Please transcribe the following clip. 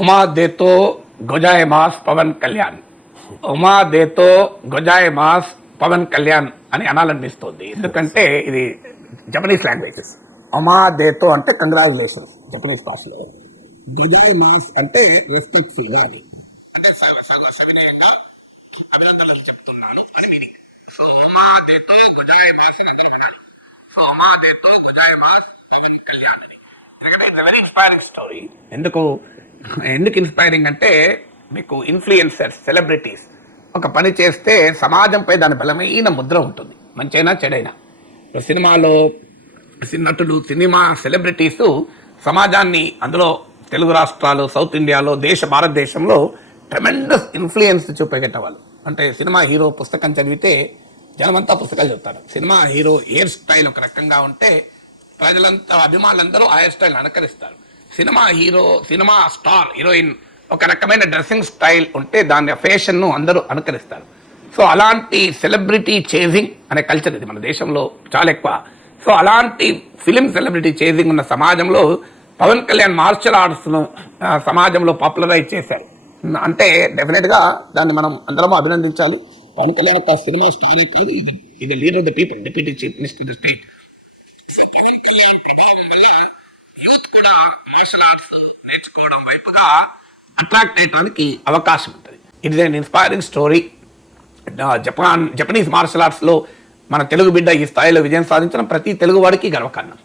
Uma దేతో గొజాయ్ mass Pawan Kalyan, Uma దేతో గొజాయ్ mass Pawan Kalyan అని అనాలనిపిస్తుంది. ఎందుకంటే ఇది జపనీస్ లాంగ్వేజెస్. ఉమా దేతో అంటే కంగ్రాచులేషన్స్ జపనీస్ భాషలో, గొజాయ్ మాస్ అంటే రెస్పెక్ట్ఫుల్ గా అని, అంటే సవినయంగా అభినందనలు చెప్తున్నాను అని మీనింగ్. సో ఉమా దేతో గొజాయ్ మాస్ అని అందరూ అన్నారు. సో ఉమా దేతో గొజాయ్ మాస్ పవన్ కళ్యాణ్ అని. ఎందుకంటే ఇట్స్ వెరీ ఇన్స్పైరింగ్ స్టోరీ. ఎందుకు ఇన్స్పైరింగ్ అంటే, మీకు ఇన్ఫ్లుయెన్సర్స్, సెలబ్రిటీస్ ఒక పని చేస్తే సమాజంపై దాని బలమైన ముద్ర ఉంటుంది, మంచైనా చెడైనా. సినిమాలో నటులు, సినిమా సెలబ్రిటీస్ సమాజాన్ని, అందులో తెలుగు రాష్ట్రాలు, సౌత్ ఇండియాలో, భారతదేశంలో ట్రెమెండస్ ఇన్ఫ్లుయెన్స్ చూపెట్టేవాళ్ళు. అంటే సినిమా హీరో పుస్తకం చదివితే జనమంతా పుస్తకాలు చెప్తారు. సినిమా హీరో హెయిర్ స్టైల్ ఒక రకంగా ఉంటే ప్రజలంతా, అభిమానులందరూ ఆ హెయిర్ స్టైల్ అనుకరిస్తారు. సినిమా స్టార్, హీరోయిన్ ఒక రకమైన డ్రెస్సింగ్ స్టైల్ ఉంటే దాని ఫ్యాషన్ ను అందరూ అనుకరిస్తారు. సో అలాంటి సెలబ్రిటీ చేజింగ్ అనే కల్చర్ ఇది మన దేశంలో చాలా ఎక్కువ. సో అలాంటి ఫిలిం సెలబ్రిటీ చేజింగ్ ఉన్న సమాజంలో పవన్ కళ్యాణ్ మార్షల్ ఆర్ట్స్ ను సమాజంలో పాపులరైజ్ చేశారు. అంటే డెఫినెట్ గా దాన్ని మనం అందరం అభినందించాలి. పవన్ కళ్యాణ్ ఒక సినిమా స్టార్ కాదు, ఇది leader of the people, deputy chief minister of the state. Youth కూడా మార్షల్ ఆర్ట్స్ నేర్చుకోవడం వైపుగా అట్రాక్ట్ అయ్యడానికి అవకాశం ఉంటుంది. It is an inspiring story. Japanese martial arts లో మన తెలుగు బిడ్డ ఈ స్థాయిలో విజయం సాధించడం ప్రతి తెలుగు వాడికి గర్వకారణం.